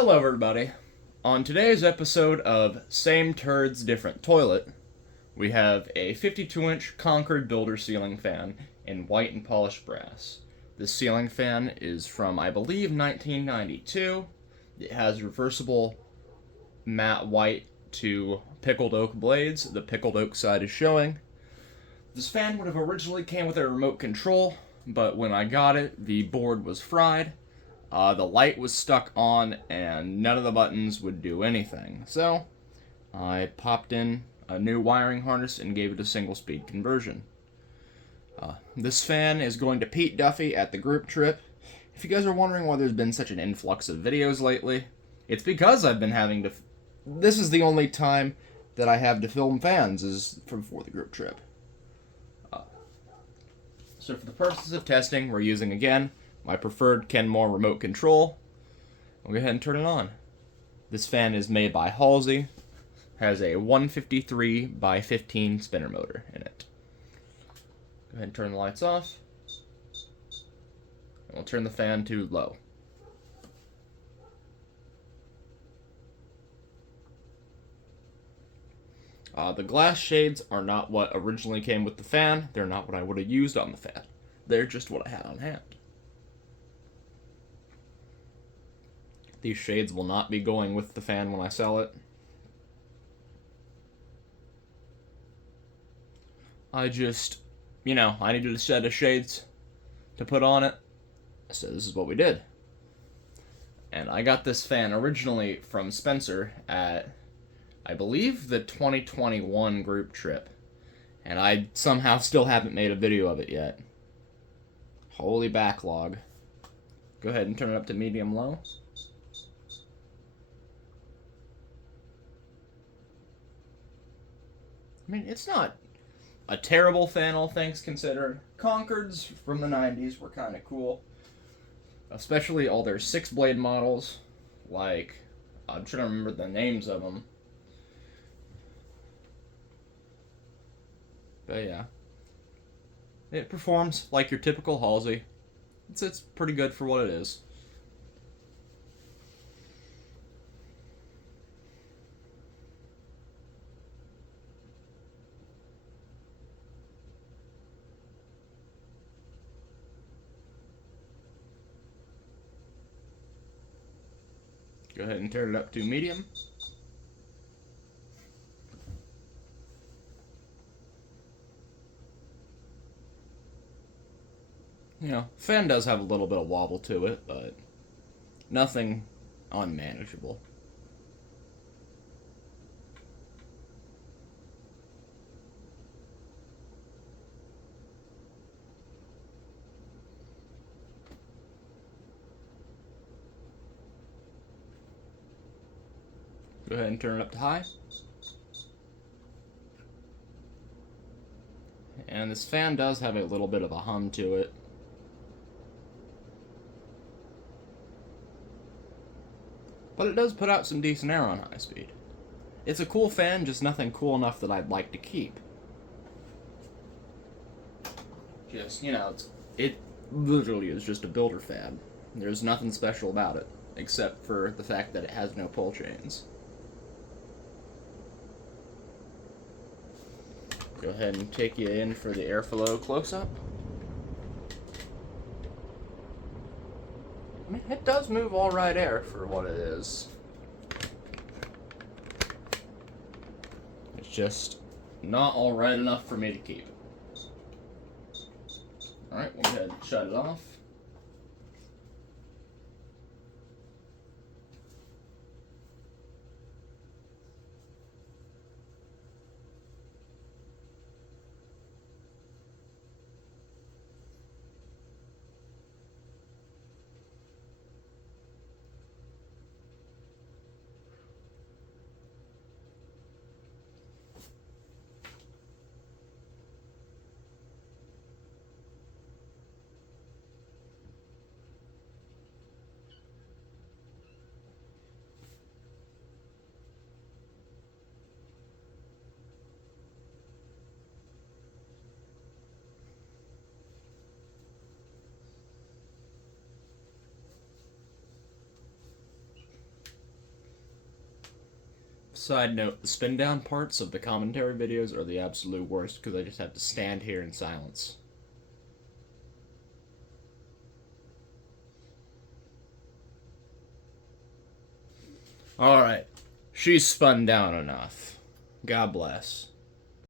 Hello, everybody. On today's episode of Same Turds, Different Toilet, we have a 52-inch Concord builder ceiling fan in white and polished brass. This ceiling fan is from, I believe, 1992. It has reversible matte white to pickled oak blades. The pickled oak side is showing. This fan would have originally came with a remote control, but when I got it, the board was fried. The light was stuck on, and none of the buttons would do anything. So, I popped in a new wiring harness and gave it a single-speed conversion. This fan is going to Pete Duffy at the group trip. If you guys are wondering why there's been such an influx of videos lately, it's because I've been having to... This is the only time that I have to film fans, is for the group trip. So for the purposes of testing, we're using, again, my preferred Kenmore remote control. I'll go ahead and turn it on. This fan is made by Halsey. Has a 153 by 15 spinner motor in it. Go ahead and turn the lights off. And we'll turn the fan to low. The glass shades are not what originally came with the fan. They're not what I would have used on the fan. They're just what I had on hand. These shades will not be going with the fan when I sell it. I just, I needed a set of shades to put on it, so this is what we did. And I got this fan originally from Spencer at, I believe, the 2021 group trip. And I somehow still haven't made a video of it yet. Holy backlog. Go ahead and turn it up to medium-low. I mean, it's not a terrible fan, all things considered. Concords from the 90s were kind of cool. Especially all their 6-blade models. Like, I'm trying to remember the names of them. But yeah. It performs like your typical Halsey. It's pretty good for what it is. Go ahead and turn it up to medium. Fan does have a little bit of wobble to it, but nothing unmanageable. Go ahead and turn it up to high. And this fan does have a little bit of a hum to it. But it does put out some decent air on high speed. It's a cool fan, just nothing cool enough that I'd like to keep. Just, it literally is just a builder fan. There's nothing special about it, except for the fact that it has no pull chains. Go ahead and take you in for the airflow close-up. I mean, it does move all right air for what it is. It's just not all right enough for me to keep. Alright, we'll go ahead and shut it off. Side note, the spin down parts of the commentary videos are the absolute worst because I just have to stand here in silence. Alright, she's spun down enough. God bless.